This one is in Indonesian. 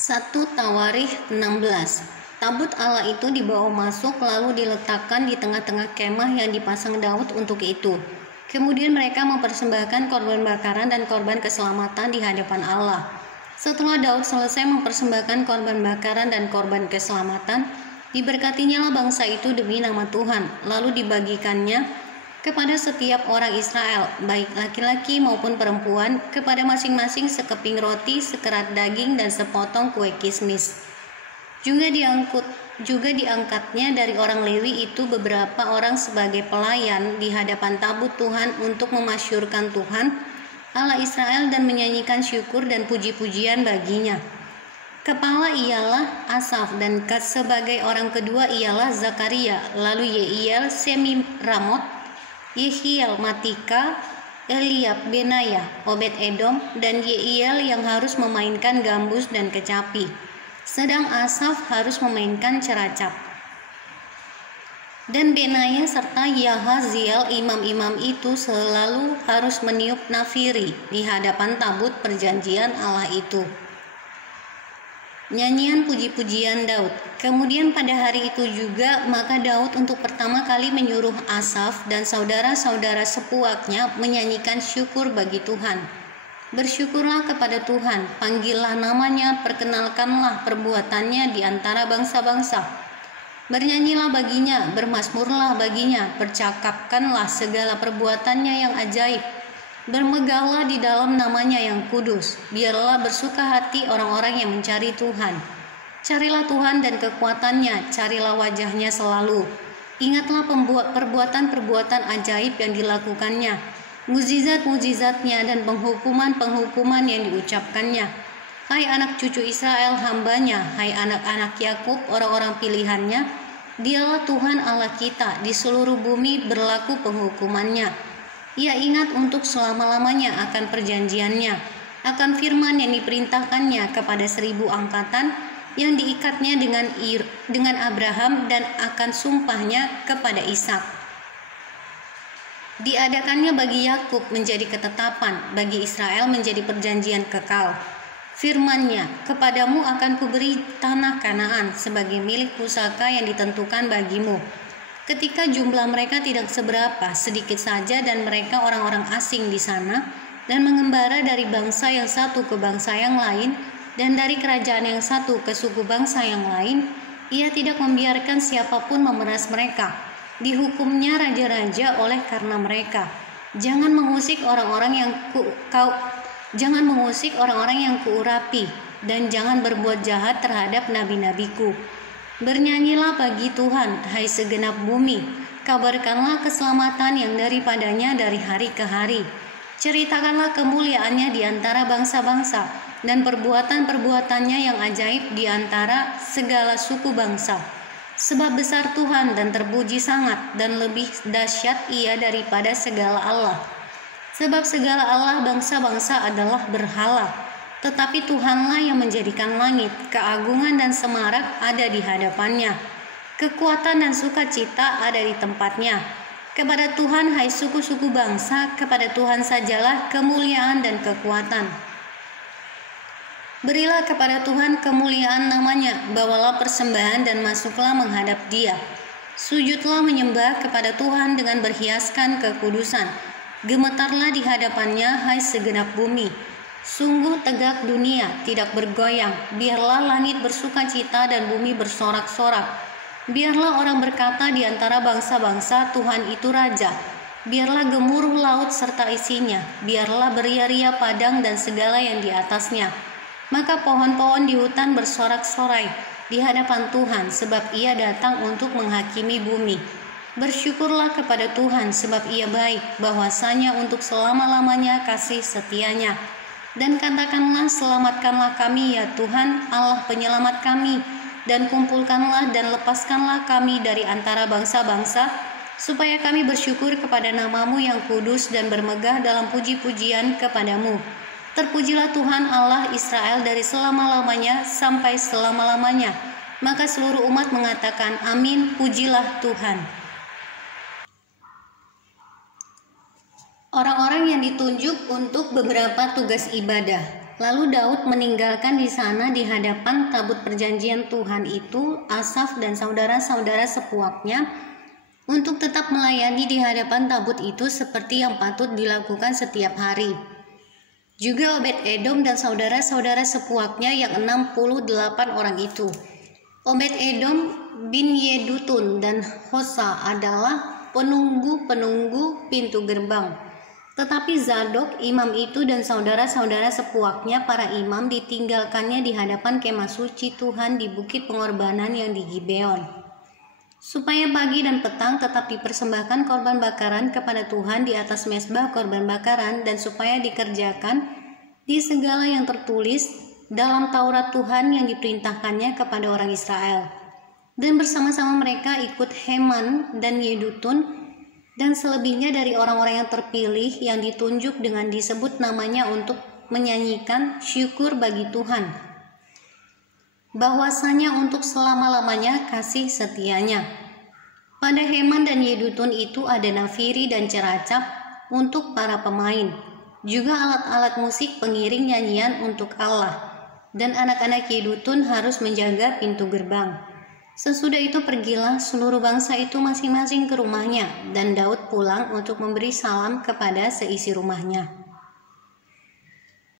1 Tawarikh 16. Tabut Allah itu dibawa masuk lalu diletakkan di tengah-tengah kemah yang dipasang Daud untuk itu. Kemudian mereka mempersembahkan korban bakaran dan korban keselamatan di hadapan Allah. Setelah Daud selesai mempersembahkan korban bakaran dan korban keselamatan, diberkatinyalah bangsa itu demi nama Tuhan, lalu dibagikannya kepada setiap orang Israel, baik laki-laki maupun perempuan, kepada masing-masing sekeping roti, sekerat daging, dan sepotong kue kismis. Juga diangkatnya dari orang Lewi itu beberapa orang sebagai pelayan di hadapan tabut Tuhan untuk memasyurkan Tuhan, Allah Israel, dan menyanyikan syukur dan puji-pujian baginya. Kepala ialah Asaf, dan sebagai orang kedua ialah Zakaria, lalu Yeiel, Semiramot, Yehiel, Matika, Eliab, Benaya, Obed Edom, dan Yeiel yang harus memainkan gambus dan kecapi, sedang Asaf harus memainkan ceracap. Dan Benaya serta Yahaziel imam-imam itu selalu harus meniup nafiri di hadapan tabut perjanjian Allah itu. Nyanyian puji-pujian Daud. Kemudian pada hari itu juga maka Daud untuk pertama kali menyuruh Asaf dan saudara-saudara sepuaknya menyanyikan syukur bagi Tuhan. Bersyukurlah kepada Tuhan, panggillah namanya, perkenalkanlah perbuatannya di antara bangsa-bangsa. Bernyanyilah baginya, bermazmurlah baginya, percakapkanlah segala perbuatannya yang ajaib. Bermegahlah di dalam namanya yang kudus. Biarlah bersuka hati orang-orang yang mencari Tuhan. Carilah Tuhan dan kekuatannya, carilah wajahnya selalu. Ingatlah perbuatan-perbuatan ajaib yang dilakukannya, mukjizat-mukjizatnya dan penghukuman-penghukuman yang diucapkannya. Hai anak cucu Israel hambanya, hai anak-anak Yakub orang-orang pilihannya, dialah Tuhan Allah kita, di seluruh bumi berlaku penghukumannya. Ia ingat untuk selama-lamanya akan perjanjiannya, akan firman yang diperintahkannya kepada 1000 angkatan yang diikatnya dengan Abraham, dan akan sumpahnya kepada Ishak. Diadakannya bagi Yakub menjadi ketetapan, bagi Israel menjadi perjanjian kekal. Firman-Nya, kepadamu akan kuberi tanah Kanaan sebagai milik pusaka yang ditentukan bagimu. Ketika jumlah mereka tidak seberapa, sedikit saja, dan mereka orang-orang asing di sana, dan mengembara dari bangsa yang satu ke bangsa yang lain, dan dari kerajaan yang satu ke suku bangsa yang lain, ia tidak membiarkan siapapun memeras mereka. Dihukumnya raja-raja oleh karena mereka. Jangan mengusik orang-orang yang kuurapi, dan jangan berbuat jahat terhadap nabi-nabiku. Bernyanyilah bagi Tuhan, hai segenap bumi. Kabarkanlah keselamatan yang daripadanya dari hari ke hari. Ceritakanlah kemuliaannya di antara bangsa-bangsa, dan perbuatan-perbuatannya yang ajaib di antara segala suku bangsa. Sebab besar Tuhan dan terpuji sangat, dan lebih dahsyat ia daripada segala Allah. Sebab segala Allah bangsa-bangsa adalah berhala, tetapi Tuhanlah yang menjadikan langit, keagungan dan semarak ada di hadapannya. Kekuatan dan sukacita ada di tempatnya. Kepada Tuhan hai suku-suku bangsa, kepada Tuhan sajalah kemuliaan dan kekuatan. Berilah kepada Tuhan kemuliaan namanya, bawalah persembahan dan masuklah menghadap Dia. Sujudlah menyembah kepada Tuhan dengan berhiaskan kekudusan. Gemetarlah di hadapannya hai segenap bumi. Sungguh tegak dunia, tidak bergoyang. Biarlah langit bersukacita dan bumi bersorak-sorak. Biarlah orang berkata di antara bangsa-bangsa, Tuhan itu Raja. Biarlah gemuruh laut serta isinya. Biarlah beria-ria padang dan segala yang di atasnya. Maka pohon-pohon di hutan bersorak-sorai di hadapan Tuhan, sebab Ia datang untuk menghakimi bumi. Bersyukurlah kepada Tuhan, sebab Ia baik, bahwasanya untuk selama-lamanya kasih setianya. Dan katakanlah, selamatkanlah kami ya Tuhan, Allah penyelamat kami, dan kumpulkanlah dan lepaskanlah kami dari antara bangsa-bangsa, supaya kami bersyukur kepada namamu yang kudus dan bermegah dalam puji-pujian kepadamu. Terpujilah Tuhan Allah Israel dari selama-lamanya sampai selama-lamanya. Maka seluruh umat mengatakan, amin, pujilah Tuhan. Orang-orang yang ditunjuk untuk beberapa tugas ibadah. Lalu Daud meninggalkan di sana di hadapan tabut perjanjian Tuhan itu Asaf dan saudara-saudara sepuaknya untuk tetap melayani di hadapan tabut itu seperti yang patut dilakukan setiap hari. Juga Obed-Edom dan saudara-saudara sepuaknya yang 68 orang itu. Obed-Edom bin Yedutun dan Hosa adalah penunggu-penunggu pintu gerbang. Tetapi Zadok, imam itu dan saudara-saudara sepuaknya para imam ditinggalkannya di hadapan kemah suci Tuhan di bukit pengorbanan yang di Gibeon. Supaya pagi dan petang tetap dipersembahkan korban bakaran kepada Tuhan di atas mezbah korban bakaran dan supaya dikerjakan di segala yang tertulis dalam Taurat Tuhan yang diperintahkannya kepada orang Israel. Dan bersama-sama mereka ikut Heman dan Yedutun dan selebihnya dari orang-orang yang terpilih yang ditunjuk dengan disebut namanya untuk menyanyikan syukur bagi Tuhan, bahwasanya untuk selama-lamanya kasih setianya. Pada Heman dan Yedutun itu ada nafiri dan ceracap untuk para pemain, juga alat-alat musik pengiring nyanyian untuk Allah, dan anak-anak Yedutun harus menjaga pintu gerbang. Sesudah itu pergilah seluruh bangsa itu masing-masing ke rumahnya, dan Daud pulang untuk memberi salam kepada seisi rumahnya.